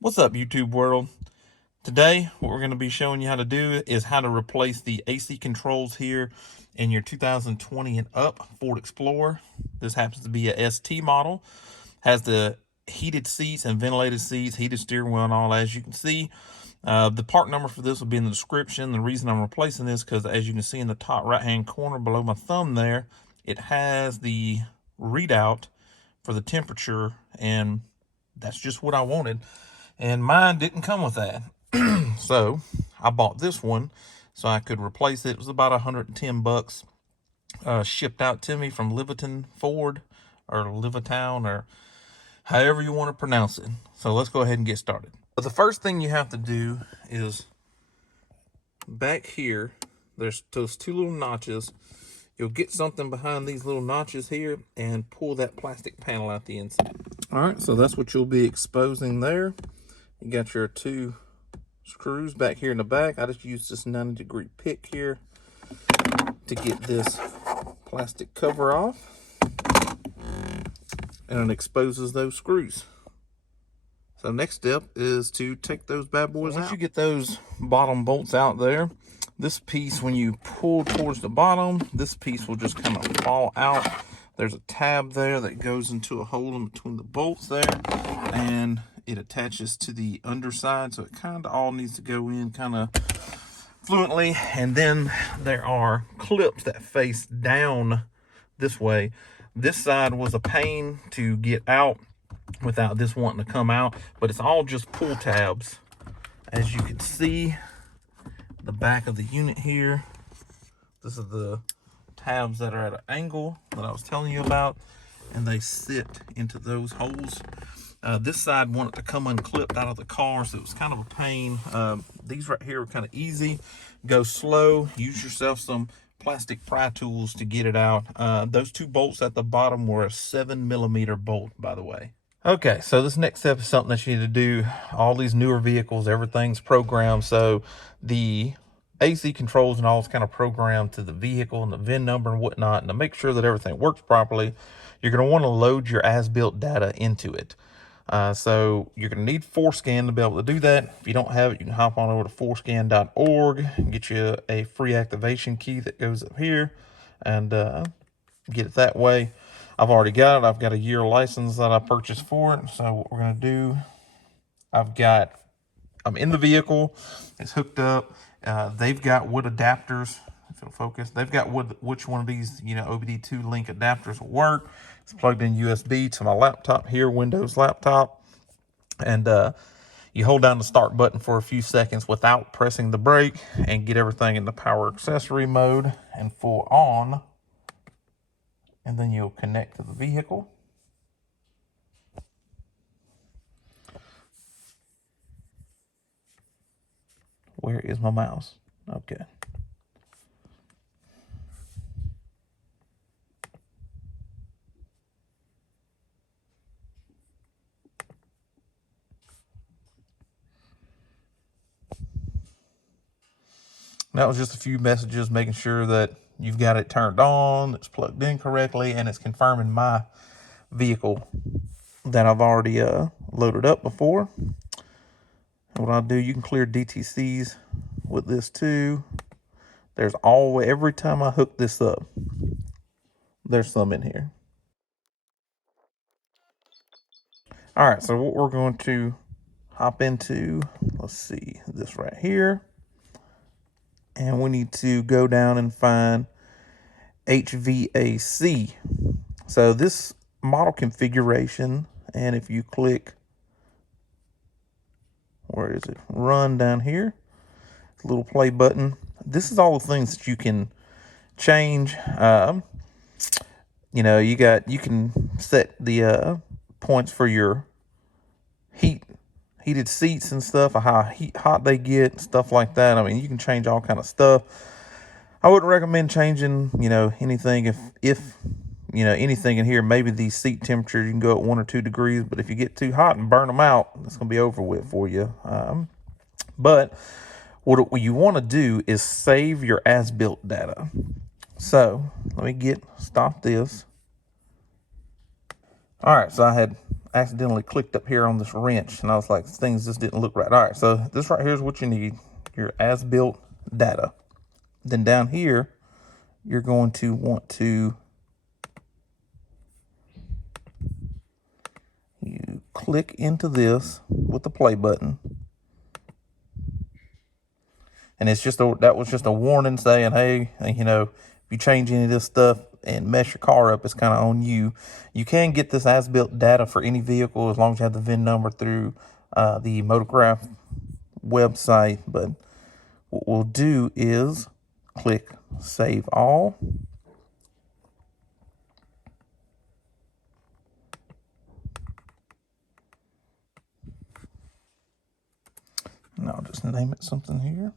What's up, YouTube world? Today, what we're going to be showing you how to do is how to replace the AC controls here in your 2020 and up Ford Explorer. This happens to be a ST model. Has the heated seats and ventilated seats, heated steering wheel and all, as you can see. The part number for this will be in the description. The reason I'm replacing this because, as you can see in the top right-hand corner below my thumb there, it has the readout for the temperature, and that's just what I wanted. And mine didn't come with that. So I bought this one so I could replace it. It was about 110 bucks, shipped out to me from Liviton Ford, or Livitown, or however you want to pronounce it. So let's go ahead and get started. But the first thing you have to do is back here, there's those two little notches. You'll get something behind these little notches here and pull that plastic panel out the inside. All right, so that's what you'll be exposing there. You got your two screws back here in the back. I just used this 90-degree pick here to get this plastic cover off, and it exposes those screws. So next step is to take those bad boys out. Once you get those bottom bolts out there, this piece, when you pull towards the bottom, this piece will just kind of fall out. There's a tab there that goes into a hole in between the bolts there, and it attaches to the underside, so it kind of all needs to go in kind of fluently. And then there are clips that face down this way. This side was a pain to get out without this wanting to come out, but it's all just pull tabs. As you can see, the back of the unit here, this is the tabs that are at an angle that I was telling you about, and they sit into those holes. This side wanted to come unclipped out of the car, so it was kind of a pain. These right here are kind of easy. Go slow, use yourself some plastic pry tools to get it out. Those two bolts at the bottom were a 7mm bolt, by the way. Okay, so this next step is something that you need to do. All these newer vehicles, everything's programmed, so the AC controls and all is kind of programmed to the vehicle and the VIN number and whatnot. And to make sure that everything works properly, you're going to want to load your as-built data into it. So you're going to need Forscan to be able to do that. If you don't have it, you can hop on over to forscan.org and get you a free activation key that goes up here, and get it that way. I've already got it. I've got a year license that I purchased for it. So what we're going to do, I'm in the vehicle. It's hooked up. They've got wood adapters. If it'll focus, they've got which one of these, OBD2 link adapters will work. It's plugged in USB to my laptop here, Windows laptop. And you hold down the start button for a few seconds without pressing the brake and get everything in the power accessory mode and full on. And then you'll connect to the vehicle. Where is my mouse? Okay. That was just a few messages making sure that you've got it turned on, it's plugged in correctly, and it's confirming my vehicle that I've already loaded up before. And what I'll do, you can clear DTCs with this too. There's always, every time I hook this up, there's some in here. All right, so what we're going to hop into, let's see, this right here. And we need to go down and find HVAC. So this model configuration, and if you click, where is it? Run down here, little play button. This is all the things that you can change. You can set the points for your heated seats and stuff, or how hot they get, stuff like that. I mean, you can change all kind of stuff. I wouldn't recommend changing, anything if anything in here. Maybe these seat temperatures, you can go at 1 or 2 degrees, but if you get too hot and burn them out, it's going to be over with for you. But what you want to do is save your as-built data. So let me stop this. All right, so accidentally clicked up here on this wrench, and I was like, things just didn't look right. All right, so this right here is what you need, your as-built data. Then down here, you're going to want to click into this with the play button. And it's just that was just a warning saying, hey, you know, if you change any of this stuff and mess your car up, it's kind of on you. You can get this as-built data for any vehicle as long as you have the VIN number through the Motograph website. But what we'll do is click Save All. And I'll just name it something here.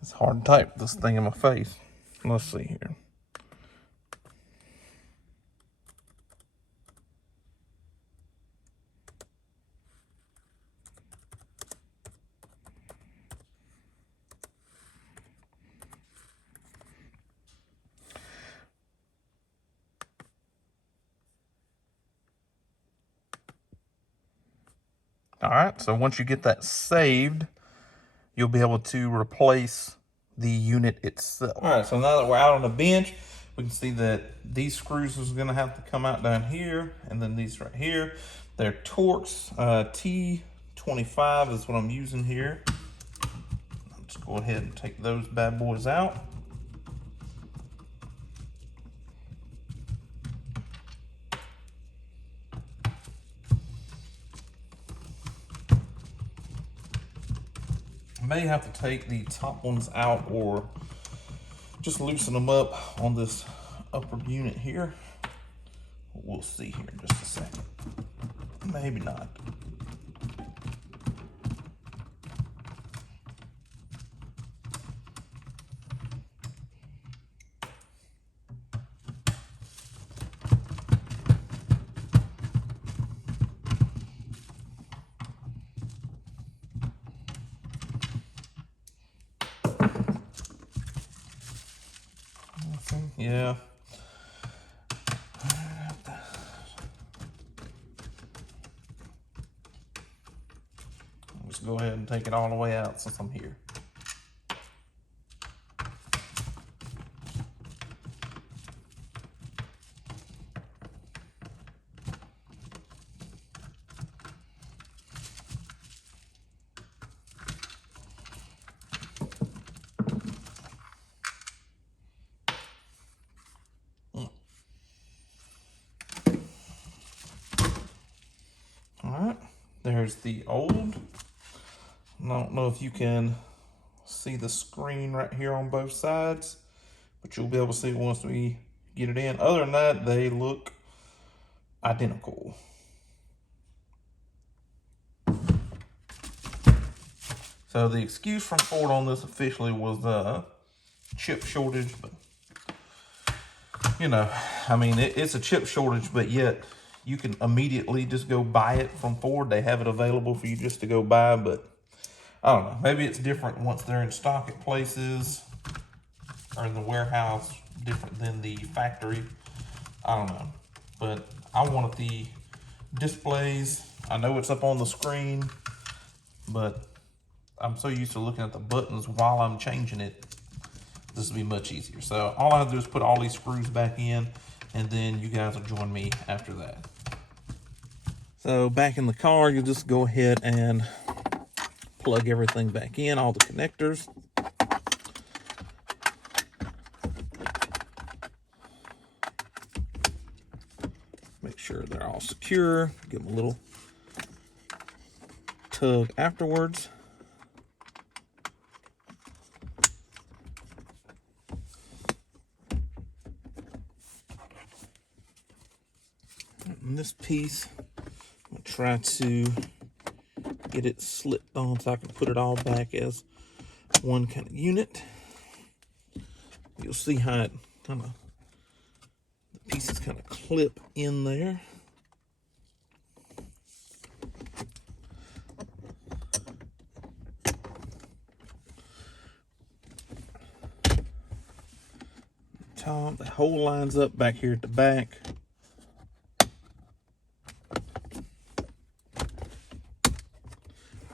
It's hard to type this thing in my face. Let's see here. All right, so once you get that saved, you'll be able to replace the unit itself. All right, so now that we're out on the bench, we can see that these screws is gonna have to come out down here, and then these right here. They're Torx T25 is what I'm using here. I'll just go ahead and take those bad boys out. I may have to take the top ones out or just loosen them up on this upper unit here. We'll see here in just a second. Maybe not. Yeah. Let's go ahead and take it all the way out since I'm here. There's the old. I don't know if you can see the screen right here on both sides, but you'll be able to see it once we get it in. Other than that, they look identical. So the excuse from Ford on this officially was chip shortage, but you know, I mean, it's a chip shortage, but yet you can immediately just go buy it from Ford. They have it available for you just to go buy, but I don't know. Maybe it's different once they're in stock at places or in the warehouse, different than the factory. I don't know. But I wanted the displays. I know it's up on the screen, but I'm so used to looking at the buttons while I'm changing it. This will be much easier. So all I have to do is put all these screws back in, and then you guys will join me after that. So back in the car, you'll just go ahead and plug everything back in, all the connectors. Make sure they're all secure. Give them a little tug afterwards. And this piece, I'm gonna try to get it slipped on so I can put it all back as one kind of unit. You'll see how it kind of, the pieces kind of clip in there. Top, the hole lines up back here at the back.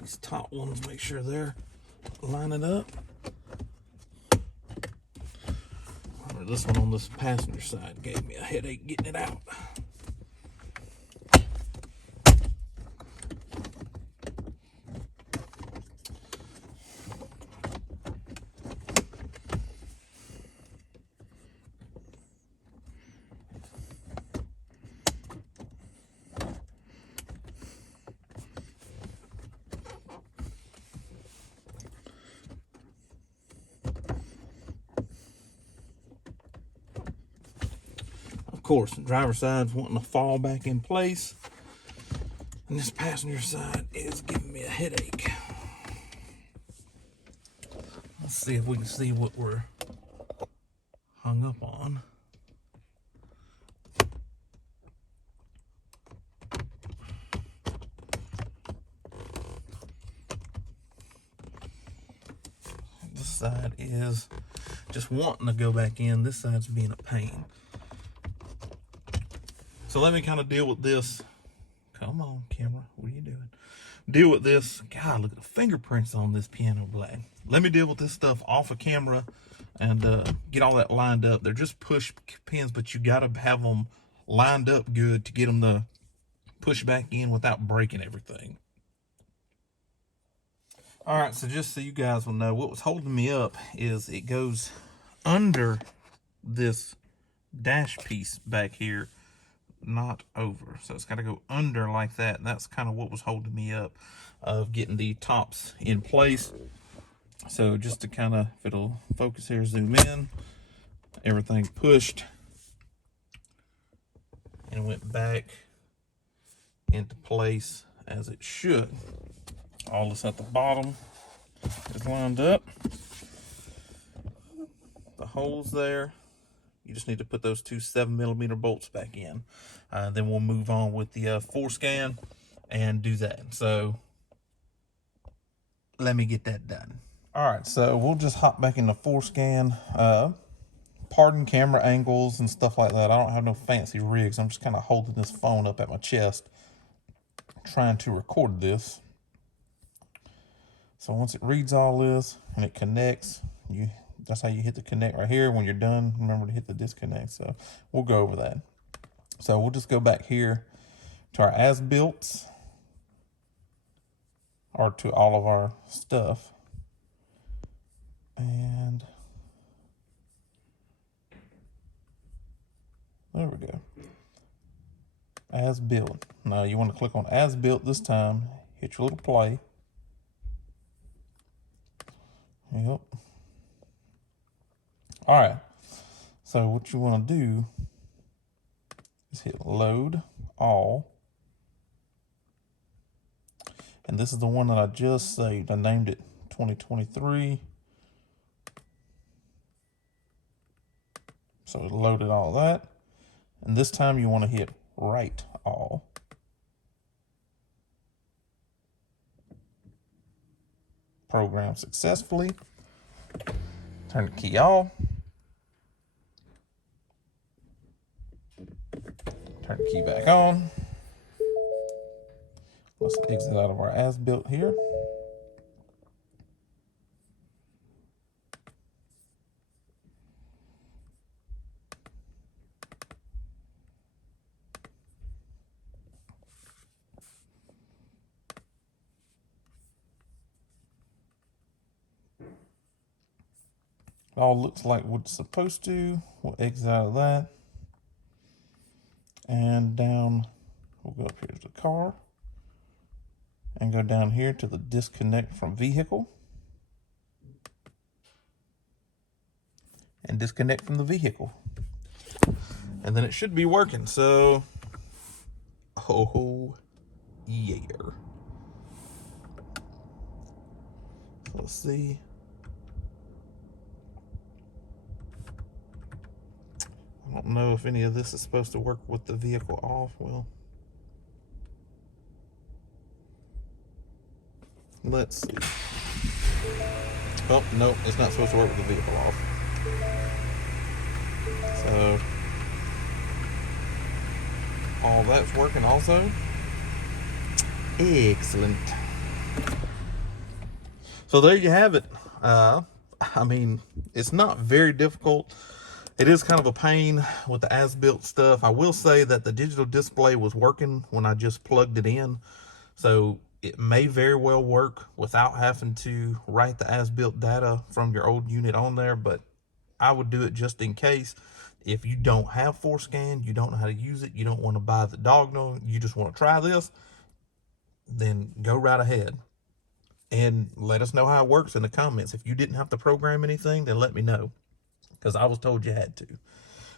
These top ones, make sure they're lining up. This one on this passenger side gave me a headache getting it out. Of course, the driver's side's wanting to fall back in place, and this passenger side is giving me a headache. Let's see if we can see what we're hung up on. This side is just wanting to go back in. This side's being a pain. So let me kind of deal with this. Come on, camera. What are you doing? Deal with this. God, look at the fingerprints on this piano black. Let me deal with this stuff off of camera and get all that lined up. They're just push pins, but you got to have them lined up good to get them to push back in without breaking everything. All right, so just so you guys will know, what was holding me up is it goes under this dash piece back here, not over. So it's got to go under like that. And that's kind of what was holding me up of getting the tops in place. So just to kind of, if it'll focus here, zoom in, everything pushed and went back into place as it should. All this at the bottom is lined up. The holes there, you just need to put those two 7mm bolts back in. Then we'll move on with the Forscan and do that. So let me get that done. All right, so we'll just hop back into Forscan. Pardon camera angles and stuff like that. I don't have no fancy rigs. I'm just kind of holding this phone up at my chest, trying to record this. So once it reads all this and it connects, that's how you hit the connect right here. When you're done, remember to hit the disconnect. So we'll go over that. So we'll just go back here to our as-builts, or to all of our stuff. And there we go. As built. Now you want to click on as built this time, hit your little play. Yep. All right. So what you want to do is hit load all. And this is the one that I just saved. I named it 2023. So it loaded all that. And this time you want to hit write all. Program successfully. Turn the key off. Turn the key back on. Let's exit out of our as-built here. It all looks like what it's supposed to. We'll exit out of that. And down, we'll go up here to the car. And go down here to the disconnect from vehicle. And disconnect from the vehicle. And then it should be working. So, oh yeah. So let's see. don't know if any of this is supposed to work with the vehicle off. Well, let's see. Oh, no, it's not supposed to work with the vehicle off. So, all that's working also. Excellent. So there you have it. I mean, it's not very difficult. It is kind of a pain with the as-built stuff. I will say that the digital display was working when I just plugged it in. So it may very well work without having to write the as-built data from your old unit on there, but I would do it just in case. If you don't have Forscan, you don't know how to use it, you don't want to buy the Dognal, you just want to try this, then go right ahead. And let us know how it works in the comments. If you didn't have to program anything, then let me know, because I was told you had to.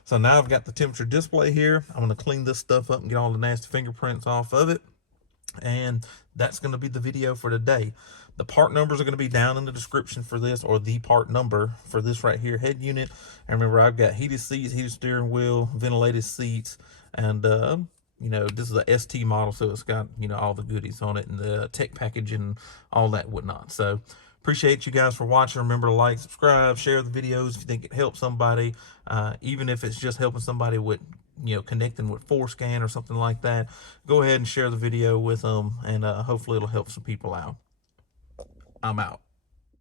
So now I've got the temperature display here. I'm going to clean this stuff up and get all the nasty fingerprints off of it. And that's going to be the video for today. The part numbers are going to be down in the description for this, or the part number for this right here head unit. And remember, I've got heated seats, heated steering wheel, ventilated seats, and you know, this is a ST model, so it's got, you know, all the goodies on it and the tech package and all that whatnot. So appreciate you guys for watching. Remember to like, subscribe, share the videos if you think it helps somebody, even if it's just helping somebody with, you know, connecting with Forscan or something like that. Go ahead and share the video with them, and hopefully it'll help some people out. I'm out.